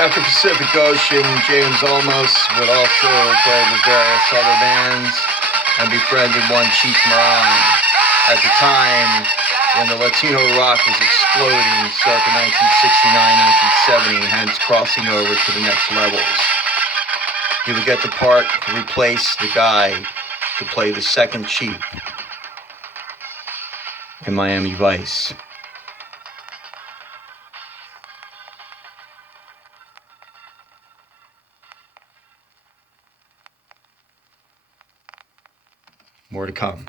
After Pacific Ocean, James Olmos would also play with various other bands and befriended one Chief Moran. At the time when the Latino rock was exploding, circa 1969, 1970, hence crossing over to the next levels. He would get the part to replace the guy to play the second Chief in Miami Vice. More to come.